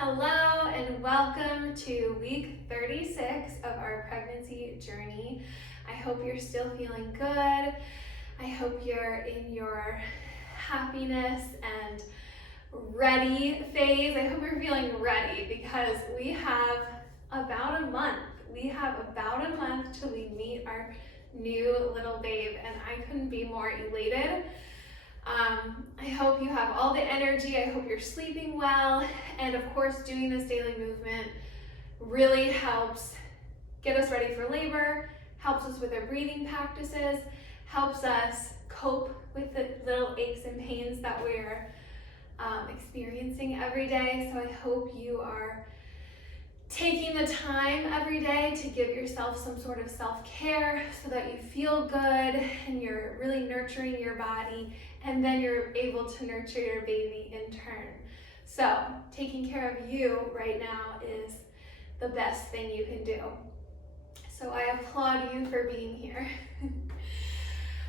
Hello and welcome to week 36 of our pregnancy journey. I hope you're still feeling good. I hope you're in your happiness and ready phase. I hope you're feeling ready because we have about a month. We have about a month till we meet our new little babe, and I couldn't be more elated. I hope you have all the energy. I hope you're sleeping well. And of course, doing this daily movement really helps get us ready for labor, helps us with our breathing practices, helps us cope with the little aches and pains that we're experiencing every day. So I hope you are taking the time every day to give yourself some sort of self-care so that you feel good and you're really nurturing your body, and then you're able to nurture your baby in turn. So taking care of you right now is the best thing you can do. So I applaud you for being here.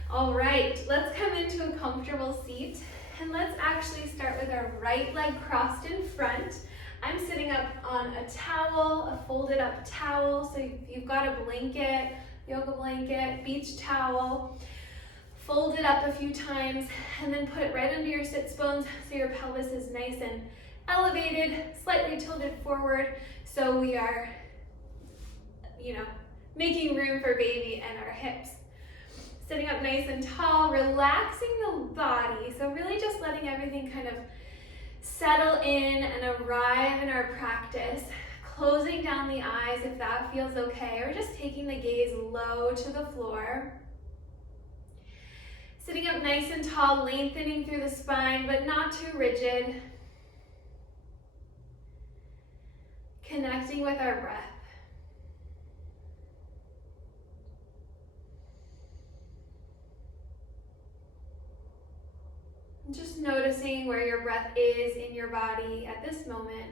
All right, let's come into a comfortable seat, and let's actually start with our right leg crossed in front. I'm sitting up on a towel, a folded up towel. So if you've got a blanket, yoga blanket, beach towel, fold it up a few times and then put it right under your sits bones so your pelvis is nice and elevated, slightly tilted forward. So we are, making room for baby and our hips. Sitting up nice and tall, relaxing the body. So really just letting everything kind of settle in and arrive in our practice, closing down the eyes if that feels okay, or just taking the gaze low to the floor. Sitting up nice and tall, lengthening through the spine, but not too rigid. Connecting with our breath. Just noticing where your breath is in your body at this moment.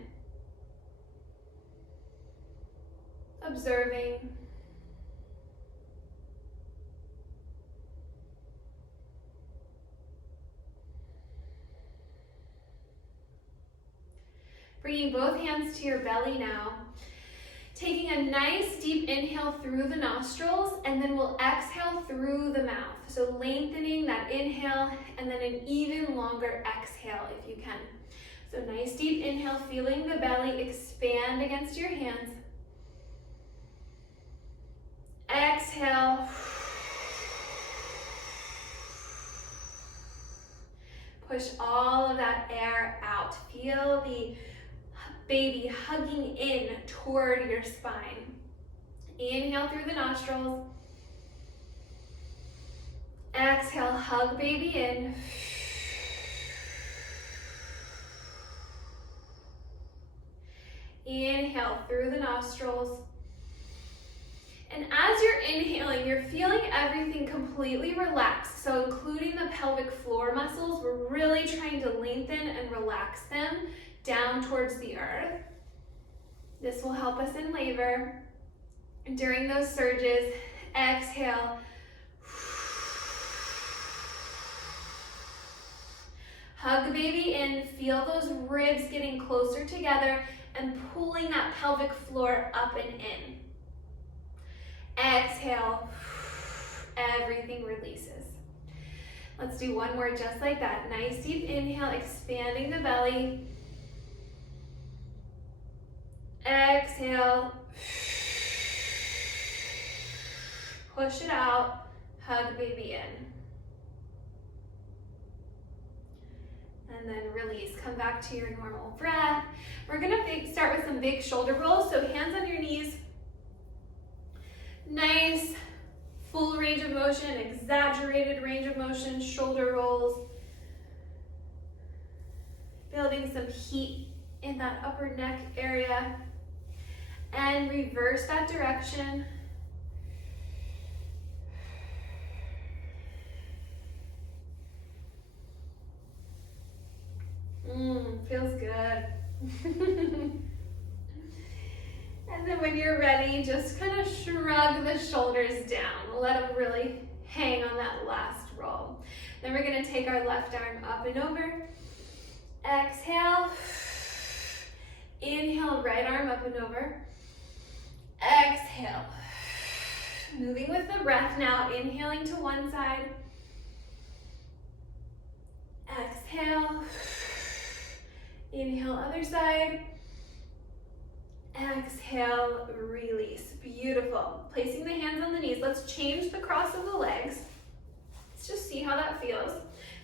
Observing. Bringing both hands to your belly now. Taking a nice deep inhale through the nostrils, and then we'll exhale through the mouth. So lengthening that inhale and then an even longer exhale if you can. So nice deep inhale, feeling the belly expand against your hands. Exhale. Push all of that air out. Feel the baby hugging in toward your spine. Inhale through the nostrils. Exhale, hug baby in. Inhale through the nostrils. And as you're inhaling, you're feeling everything completely relax. So including the pelvic floor muscles, we're really trying to lengthen and relax them down towards the earth. This will help us in labor. And during those surges, exhale. Hug baby in, feel those ribs getting closer together and pulling that pelvic floor up and in. Exhale, everything releases. Let's do one more just like that. Nice deep inhale, expanding the belly. Exhale. Push it out, hug baby in. And then release, come back to your normal breath. We're gonna start with some big shoulder rolls. So hands on your knees. Nice, full range of motion, exaggerated range of motion, shoulder rolls. Building some heat in that upper neck area. And reverse that direction. Feels good. And then when you're ready, just kind of shrug the shoulders down. Let them really hang on that last roll. Then we're gonna take our left arm up and over. Exhale. Inhale, right arm up and over. Exhale. Moving with the breath now, inhaling to one side. Exhale. Inhale, other side. Exhale, release. Beautiful. Placing the hands on the knees. Let's change the cross of the legs. Let's just see how that feels.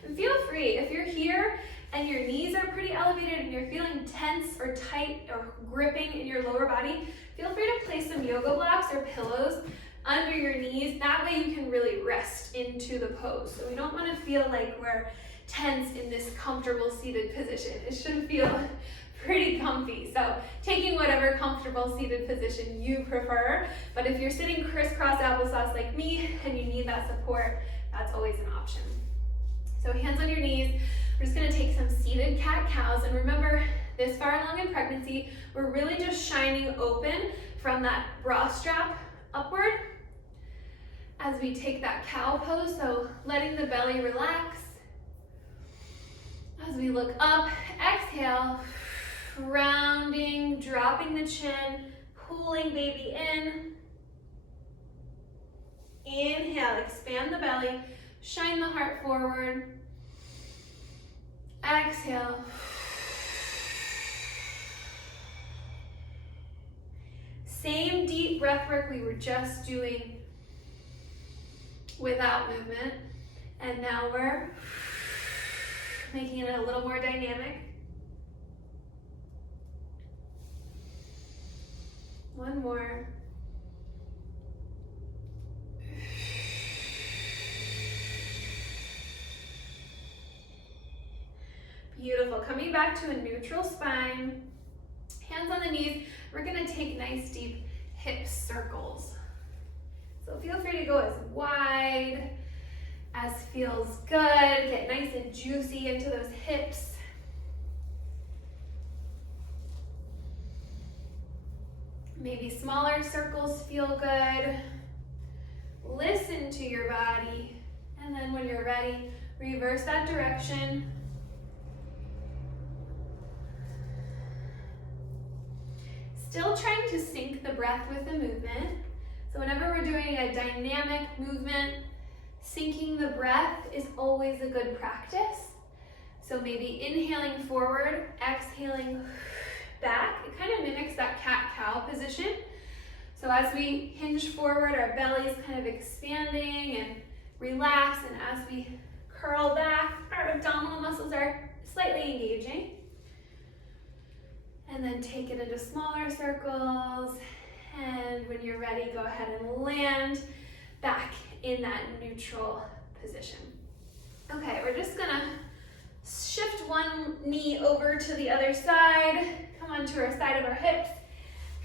And feel free, if you're here and your knees are pretty elevated and you're feeling tense or tight or gripping in your lower body, feel free to place some yoga blocks or pillows under your knees. That way you can really rest into the pose. So we don't want to feel like we're tense in this comfortable seated position. It should feel pretty comfy. So taking whatever comfortable seated position you prefer, but if you're sitting crisscross applesauce like me and you need that support, that's always an option. So hands on your knees. We're just gonna take some seated cat-cows, and remember, this far along in pregnancy, we're really just shining open from that bra strap upward as we take that cow pose, so letting the belly relax. As we look up, exhale, rounding, dropping the chin, pulling baby in. Inhale, expand the belly, shine the heart forward. Exhale. Same deep breath work we were just doing without movement. And now we're making it a little more dynamic. One more. Beautiful. Coming back to a neutral spine. Hands on the knees. We're gonna take nice deep hip circles. So feel free to go as wide as feels good. Get nice and juicy into those hips. Maybe smaller circles feel good. Listen to your body. And then when you're ready, reverse that direction. Still trying to sync the breath with the movement. So whenever we're doing a dynamic movement, syncing the breath is always a good practice. So maybe inhaling forward, exhaling back. It kind of mimics that cat-cow position. So as we hinge forward, our belly is kind of expanding and relax, and as we curl back, our abdominal muscles are slightly engaging. And then take it into smaller circles. And when you're ready, go ahead and land back in that neutral position. Okay, we're just gonna shift one knee over to the other side. Come onto our side of our hips.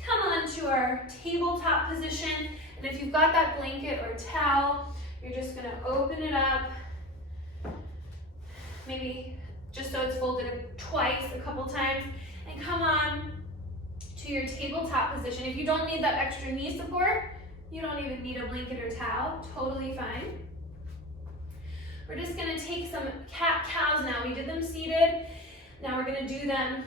Come onto our tabletop position. And if you've got that blanket or towel, you're just gonna open it up. Maybe just so it's folded twice, a couple times. And come on to your tabletop position. If you don't need that extra knee support, you don't even need a blanket or towel, totally fine. We're just gonna take some cat-cows now. We did them seated. Now we're gonna do them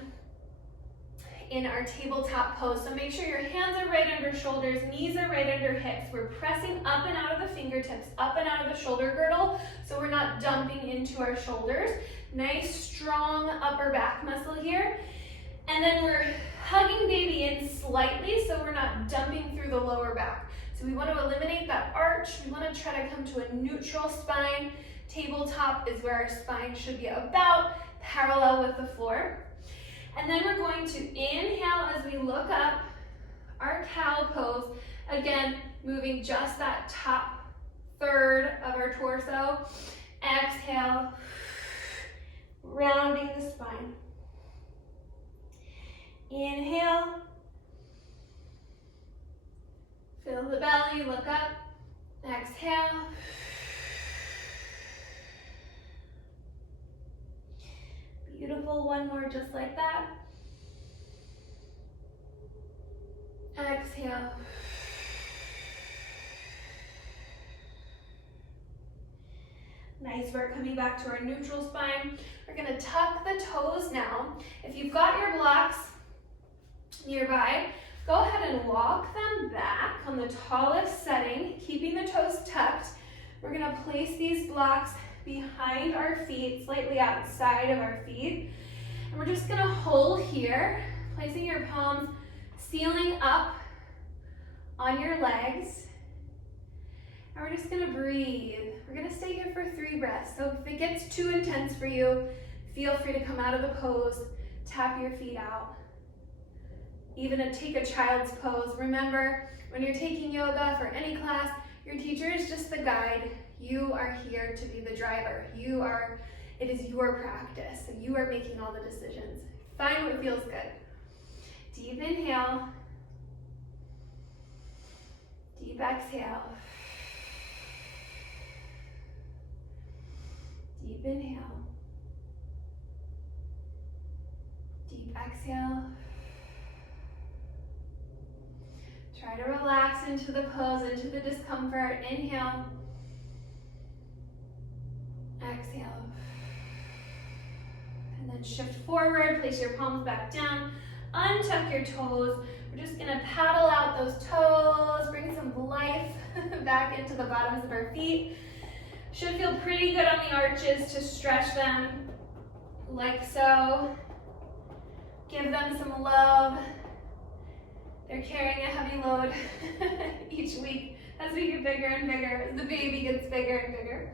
in our tabletop pose. So make sure your hands are right under shoulders, knees are right under hips. We're pressing up and out of the fingertips, up and out of the shoulder girdle, so we're not dumping into our shoulders. Nice, strong upper back muscle here. And then we're hugging baby in slightly so we're not dumping through the lower back. So we want to eliminate that arch. We want to try to come to a neutral spine. Tabletop is where our spine should be about parallel with the floor. And then we're going to inhale as we look up, our cow pose. Again, moving just that top third of our torso. Exhale, rounding the spine. Inhale, fill the belly, look up, exhale. Beautiful, one more just like that. Exhale. Nice work, coming back to our neutral spine. We're gonna tuck the toes now. If you've got your blocks, nearby, go ahead and walk them back on the tallest setting, keeping the toes tucked. We're gonna place these blocks behind our feet, slightly outside of our feet. And we're just gonna hold here, placing your palms sealing up on your legs. And we're just gonna breathe. We're gonna stay here for 3 breaths. So if it gets too intense for you, feel free to come out of the pose, tap your feet out. Even take a child's pose. Remember, when you're taking yoga for any class, your teacher is just the guide. You are here to be the driver. It is your practice, so you are making all the decisions. Find what feels good. Deep inhale. Deep exhale. Deep inhale. Deep exhale. Try to relax into the pose, into the discomfort. Inhale. Exhale. And then shift forward, place your palms back down, untuck your toes. We're just gonna paddle out those toes, bring some life back into the bottoms of our feet. Should feel pretty good on the arches to stretch them like so. Give them some love. They're carrying a heavy load each week as we get bigger and bigger, as the baby gets bigger and bigger.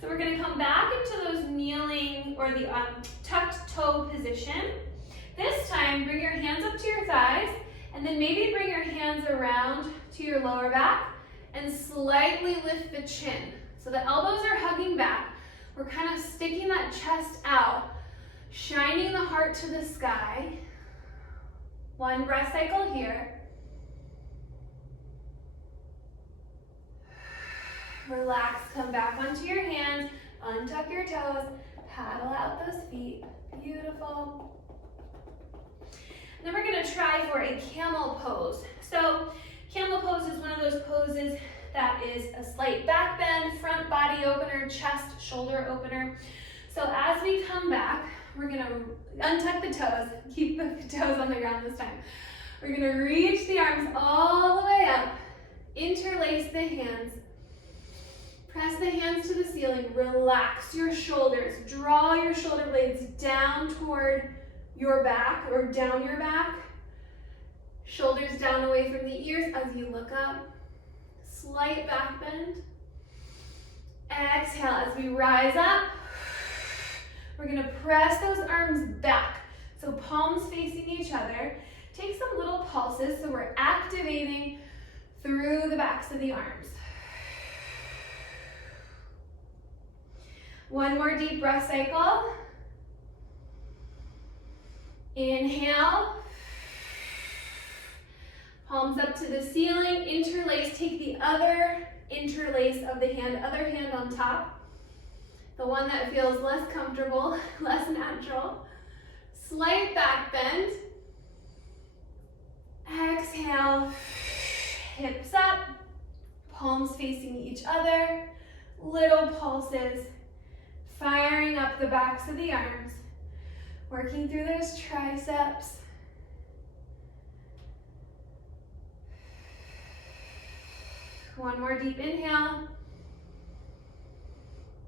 So we're gonna come back into those kneeling or the tucked toe position. This time, bring your hands up to your thighs and then maybe bring your hands around to your lower back and slightly lift the chin. So the elbows are hugging back. We're kind of sticking that chest out, shining the heart to the sky. 1 breath cycle here. Relax, come back onto your hands, untuck your toes, paddle out those feet. Beautiful. And then we're gonna try for a camel pose. So camel pose is one of those poses that is a slight back bend, front body opener, chest, shoulder opener. So as we come back, we're gonna untuck the toes, keep the toes on the ground this time. We're gonna reach the arms all the way up, interlace the hands, press the hands to the ceiling, relax your shoulders, draw your shoulder blades down toward your back or down your back, shoulders down away from the ears as you look up, slight back bend. Exhale as we rise up. We're gonna press those arms back. So palms facing each other. Take some little pulses so we're activating through the backs of the arms. 1 more deep breath cycle. Inhale. Palms up to the ceiling, interlace. Take the other interlace of the hand, other hand on top. The one that feels less comfortable, less natural. Slight back bend. Exhale, hips up, palms facing each other, little pulses, firing up the backs of the arms, working through those triceps. One more deep inhale,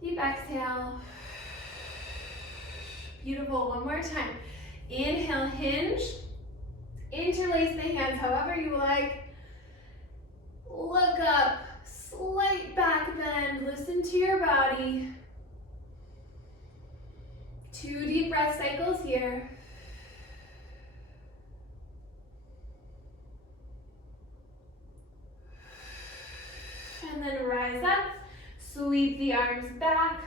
deep exhale. Beautiful, one more time. Inhale, hinge. Interlace the hands however you like. Look up, slight back bend, listen to your body. 2 deep breath cycles here. And then rise up, sweep the arms back.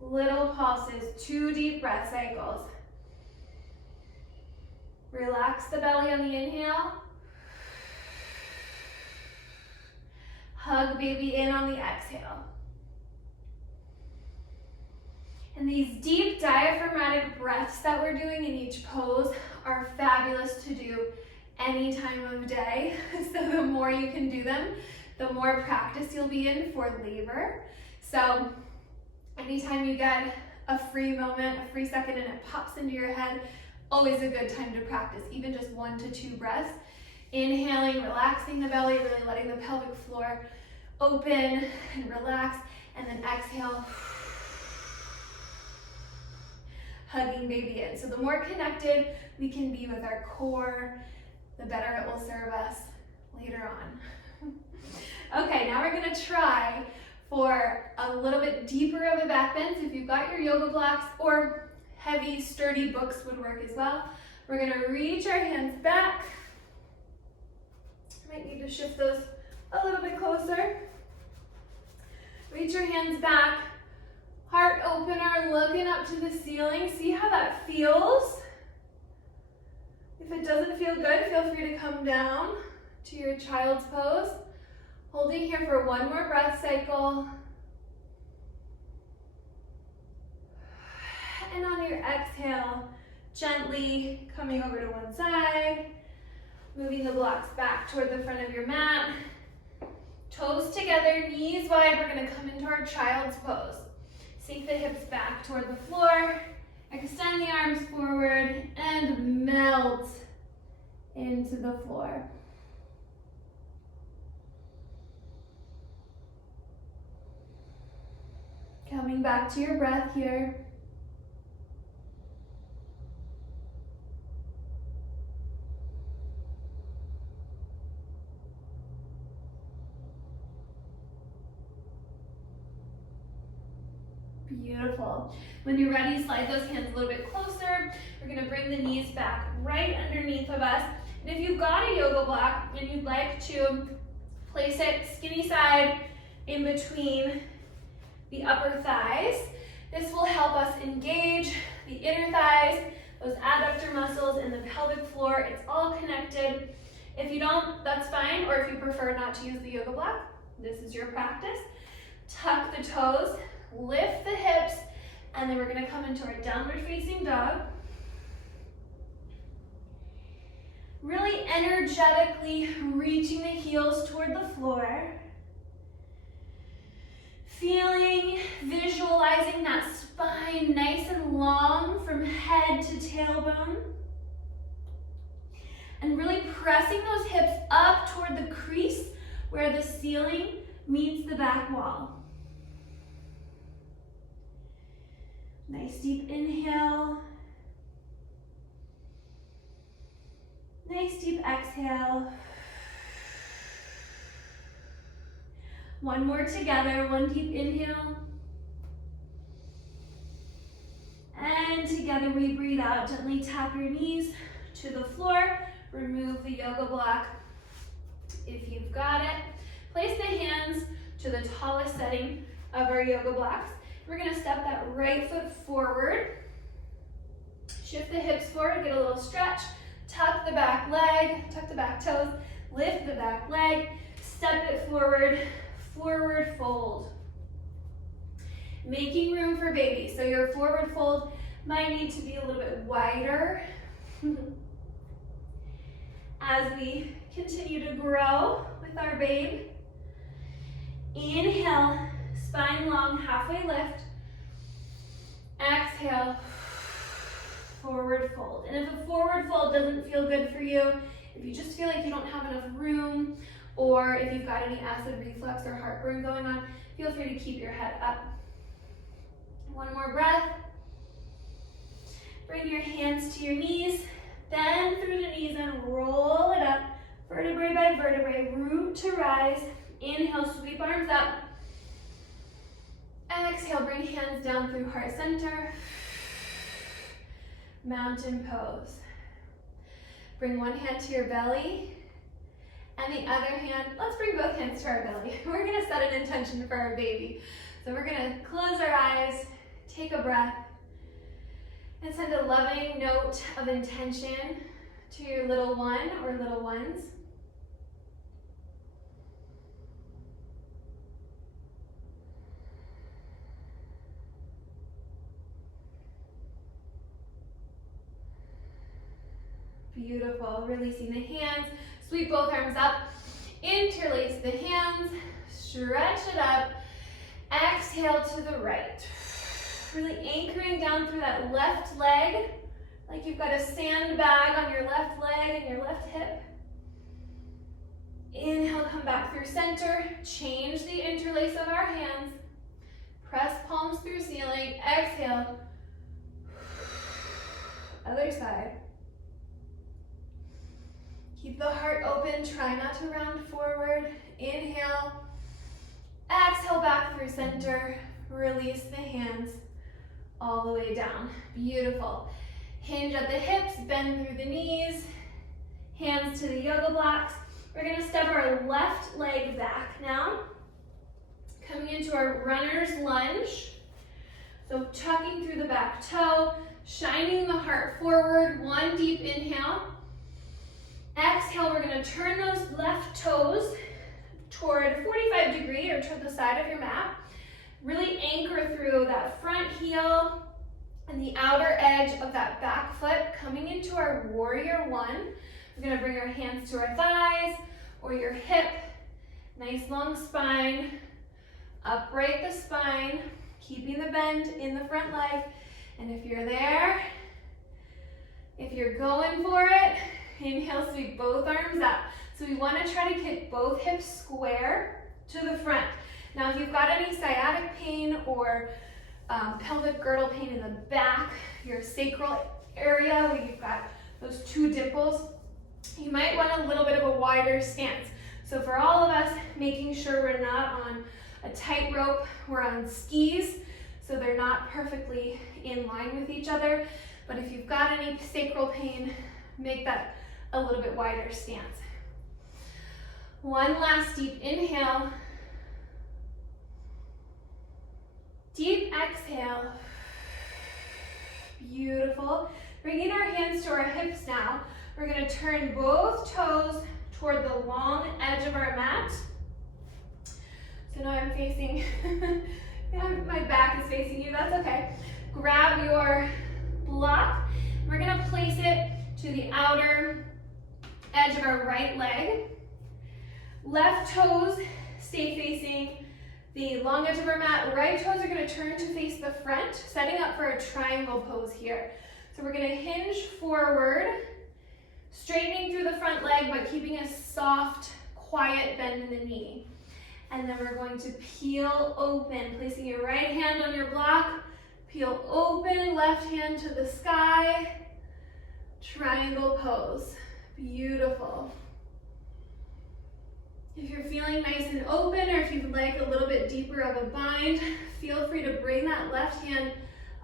Little pulses, 2 deep breath cycles. Relax the belly on the inhale. Hug baby in on the exhale. And these deep diaphragmatic breaths that we're doing in each pose are fabulous to do any time of day. So the more you can do them, the more practice you'll be in for labor. So anytime you get a free moment, a free second, and it pops into your head, always a good time to practice, even just 1 to 2 breaths. Inhaling, relaxing the belly, really letting the pelvic floor open and relax, and then exhale, hugging baby in. So the more connected we can be with our core, the better it will serve us later on. Okay, now we're gonna try for a little bit deeper of a back bend. So if you've got your yoga blocks or heavy, sturdy books would work as well. We're gonna reach our hands back. Might need to shift those a little bit closer. Reach your hands back. Heart opener, looking up to the ceiling. See how that feels. If it doesn't feel good, feel free to come down to your child's pose. Holding here for 1 more breath cycle. And on your exhale, gently coming over to one side, moving the blocks back toward the front of your mat. Toes together, knees wide. We're gonna come into our child's pose. Sink the hips back toward the floor. Extend the arms forward and melt into the floor. Coming back to your breath here. Beautiful. When you're ready, slide those hands a little bit closer. We're gonna bring the knees back right underneath of us. And if you've got a yoga block and you'd like to place it skinny side in between the upper thighs, this will help us engage the inner thighs, those adductor muscles, and the pelvic floor. It's all connected. If you don't, that's fine, or if you prefer not to use the yoga block, this is your practice. Tuck the toes, lift the hips, and then we're gonna come into our downward facing dog. Really energetically reaching the heels toward the floor. Feeling, visualizing that spine nice and long from head to tailbone. And really pressing those hips up toward the crease where the ceiling meets the back wall. Nice deep inhale. Nice deep exhale. One more together, one deep inhale. And together we breathe out. Gently tap your knees to the floor. Remove the yoga block if you've got it. Place the hands to the tallest setting of our yoga blocks. We're gonna step that right foot forward. Shift the hips forward, get a little stretch. Tuck the back leg, tuck the back toes, lift the back leg, step it forward, forward fold. Making room for baby. So your forward fold might need to be a little bit wider as we continue to grow with our babe. Inhale, spine long, halfway lift. Exhale, forward fold. And if a forward fold doesn't feel good for you, if you just feel like you don't have enough room, or if you've got any acid reflux or heartburn going on, feel free to keep your head up. One more breath. Bring your hands to your knees, bend through the knees and roll it up, vertebrae by vertebrae, root to rise. Inhale, sweep arms up. Exhale, bring hands down through heart center. Mountain pose. Bring one hand to your belly, and the other hand, let's bring both hands to our belly. We're gonna set an intention for our baby. So we're gonna close our eyes, take a breath, and send a loving note of intention to your little one or little ones. Beautiful. Releasing the hands. Sweep both arms up. Interlace the hands. Stretch it up. Exhale to the right. Really anchoring down through that left leg like you've got a sandbag on your left leg and your left hip. Inhale, come back through center. Change the interlace of our hands. Press palms through ceiling. Exhale. Other side. Keep the heart open. Try not to round forward. Inhale. Exhale back through center. Release the hands all the way down. Beautiful. Hinge at the hips. Bend through the knees. Hands to the yoga blocks. We're going to step our left leg back now. Coming into our runner's lunge. So tucking through the back toe. Shining the heart forward. One deep inhale. Exhale, we're going to turn those left toes toward 45 degree or to the side of your mat. Really anchor through that front heel and the outer edge of that back foot. Coming into our warrior one. We're going to bring our hands to our thighs or your hip. Nice long spine. Upright the spine. Keeping the bend in the front leg. And if you're there, if you're going for it, inhale, sweep both arms up. So we want to try to kick both hips square to the front. Now, if you've got any sciatic pain or pelvic girdle pain in the back, your sacral area where you've got those two dimples, you might want a little bit of a wider stance. So for all of us, making sure we're not on a tightrope, we're on skis, so they're not perfectly in line with each other. But if you've got any sacral pain, make that a little bit wider stance. One last deep inhale. Deep exhale. Beautiful. Bringing our hands to our hips now. We're going to turn both toes toward the long edge of our mat. So now I'm facing, my back is facing you, that's okay. Grab your block. We're going to place it to the outer edge of our right leg. Left toes stay facing the long edge of our mat. Right toes are going to turn to face the front, setting up for a triangle pose here. So we're going to hinge forward, straightening through the front leg, but keeping a soft, quiet bend in the knee. And then we're going to peel open, placing your right hand on your block, peel open, left hand to the sky, triangle pose. Beautiful. If you're feeling nice and open, or if you'd like a little bit deeper of a bind, feel free to bring that left hand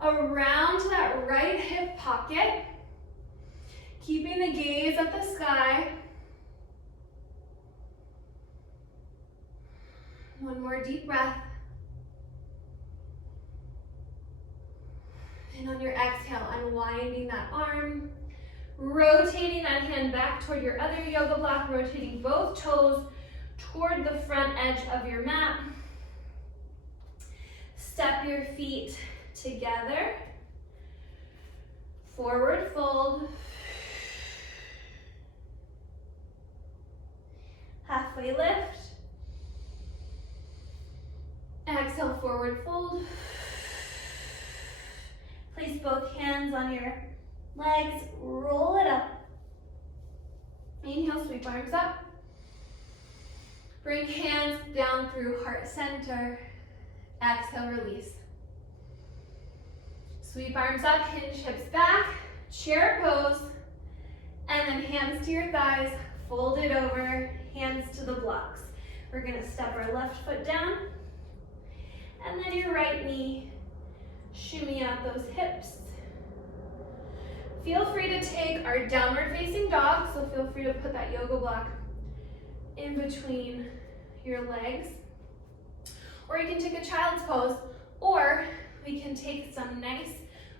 around to that right hip pocket, keeping the gaze at the sky. One more deep breath. And on your exhale, unwinding that arm, rotating that hand back toward your other yoga block, rotating both toes toward the front edge of your mat. Step your feet together. Forward fold. Halfway lift. Exhale, forward fold. Place both hands on your legs, roll it up. Inhale, sweep arms up. Bring hands down through heart center. Exhale, release. Sweep arms up, hinge hips back, chair pose, and then hands to your thighs, fold it over, hands to the blocks. We're gonna step our left foot down, and then your right knee, shimmy out those hips. Feel free to take our downward facing dog, so feel free to put that yoga block in between your legs. Or you can take a child's pose, or we can take some nice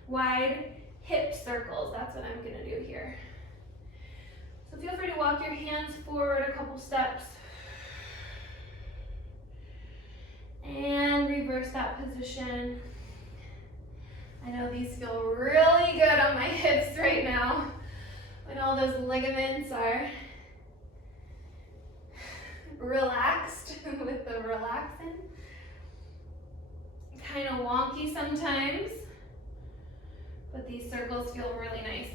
wide hip circles. That's what I'm gonna do here. So feel free to walk your hands forward a couple steps. And reverse that position. I know these feel really good on my hips right now when all those ligaments are relaxed with the relaxant. Kind of wonky sometimes. but these circles feel really nice.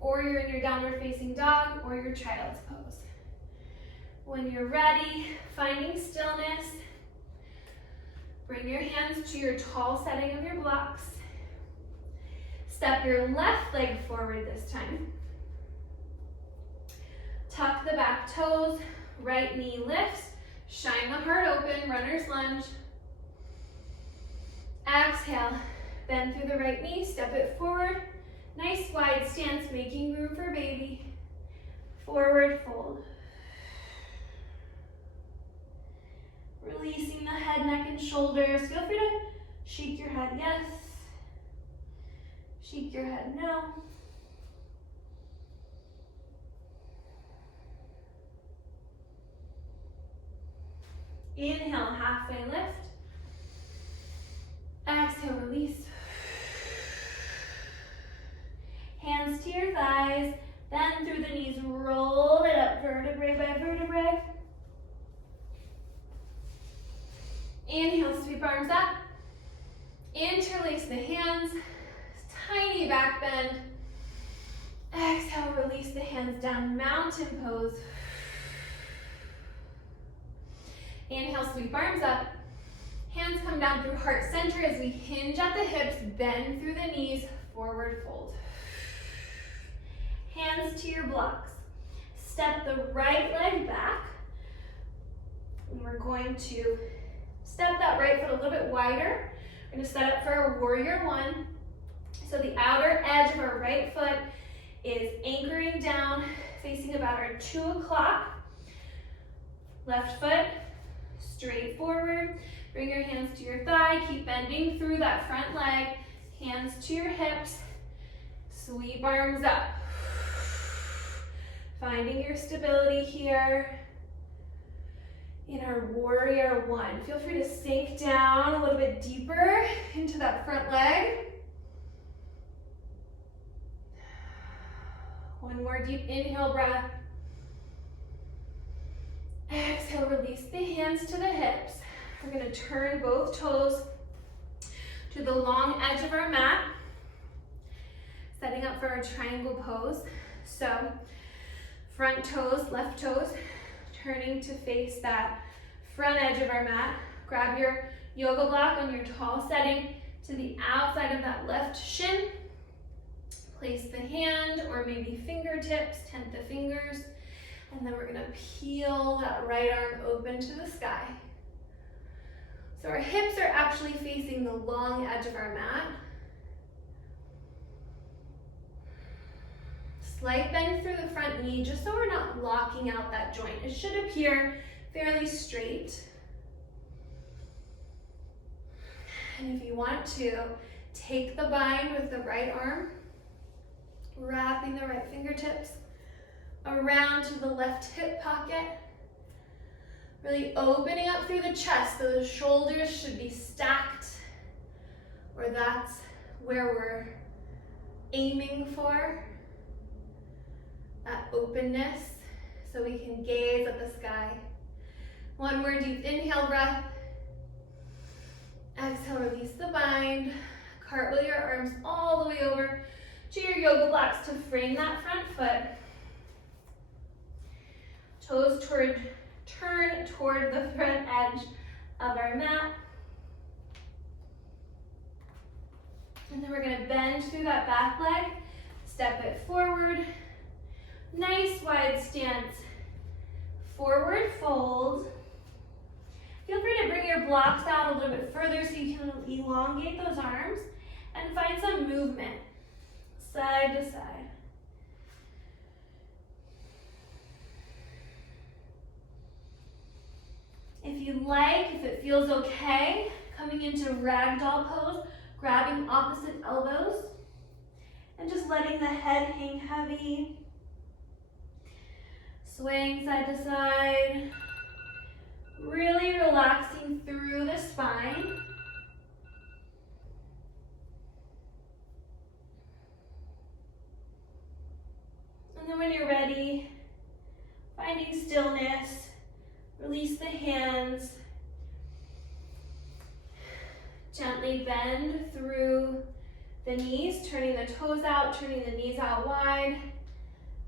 Or you're in your downward facing dog or your child's pose. When you're ready, finding stillness, bring your hands to your tall setting of your blocks. Step your left leg forward this time. Tuck the back toes, right knee lifts, shine the heart open, runner's lunge. Exhale, bend through the right knee, step it forward. Nice wide stance, making room for baby. Forward fold. Releasing the head, neck, and shoulders. Feel free to shake your head, yes. Shake your head, no. Inhale, halfway lift. Exhale, release. Hands to your thighs, bend through the knees, roll it up vertebrae by vertebrae. Inhale, sweep arms up. Interlace the hands, tiny back bend. Exhale, release the hands down, mountain pose. Inhale, sweep arms up. Hands come down through heart center as we hinge at the hips, bend through the knees, forward fold. Hands to your blocks. Step the right leg back. And we're going to step that right foot a little bit wider. We're going to set up for our warrior one. So the outer edge of our right foot is anchoring down, facing about our 2 o'clock. Left foot straight forward. Bring your hands to your thigh. Keep bending through that front leg. Hands to your hips. Sweep arms up. Finding your stability here in our warrior one. Feel free to sink down a little bit deeper into that front leg. One more deep inhale breath. Exhale, release the hands to the hips. We're going to turn both toes to the long edge of our mat, setting up for our triangle pose. So front toes, left toes, turning to face that front edge of our mat. Grab your yoga block on your tall setting to the outside of that left shin. Place the hand or maybe fingertips, tent the fingers, and then we're gonna peel that right arm open to the sky. So our hips are actually facing the long edge of our mat. Slight bend through the front knee, just so we're not locking out that joint. It should appear fairly straight. And if you want to, take the bind with the right arm, wrapping the right fingertips around to the left hip pocket. Really opening up through the chest, so the shoulders should be stacked, or that's where we're aiming for. That openness, so we can gaze at the sky. One more deep inhale breath. Exhale, release the bind. Cartwheel your arms all the way over to your yoga blocks to frame that front foot. Toes turn toward the front edge of our mat. And then we're gonna bend through that back leg, step it forward. Nice wide stance. Forward fold. Feel free to bring your blocks out a little bit further so you can elongate those arms and find some movement, side to side. If you like, if it feels okay, coming into ragdoll pose, grabbing opposite elbows and just letting the head hang heavy. Swaying side to side, really relaxing through the spine. And then when you're ready, finding stillness, release the hands. Gently bend through the knees, turning the toes out, turning the knees out wide.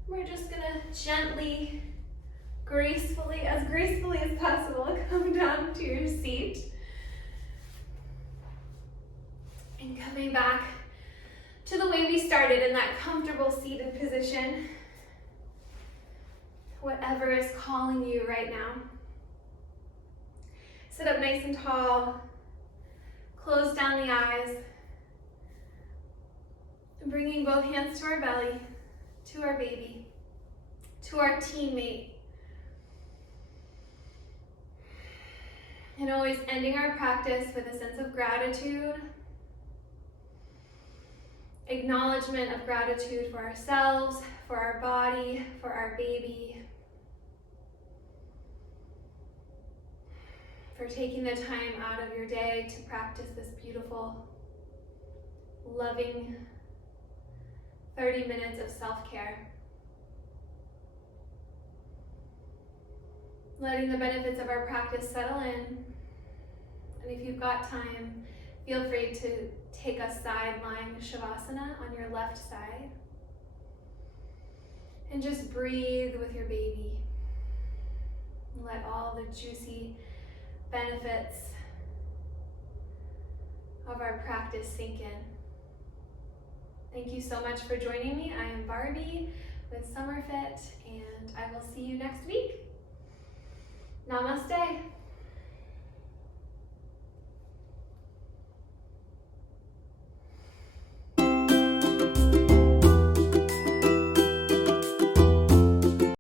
We're just gonna gently, gracefully as possible, come down to your seat. And coming back to the way we started, in that comfortable seated position. Whatever is calling you right now. Sit up nice and tall. Close down the eyes. And bringing both hands to our belly, to our baby, to our teammate. And always ending our practice with a sense of gratitude. Acknowledgement of gratitude for ourselves, for our body, for our baby. For taking the time out of your day to practice this beautiful, loving 30 minutes of self-care. Letting the benefits of our practice settle in. And if you've got time, feel free to take a side lying shavasana on your left side. And just breathe with your baby. Let all the juicy benefits of our practice sink in. Thank you so much for joining me. I am Barbie with Summerfit, and I will see you next week. Namaste.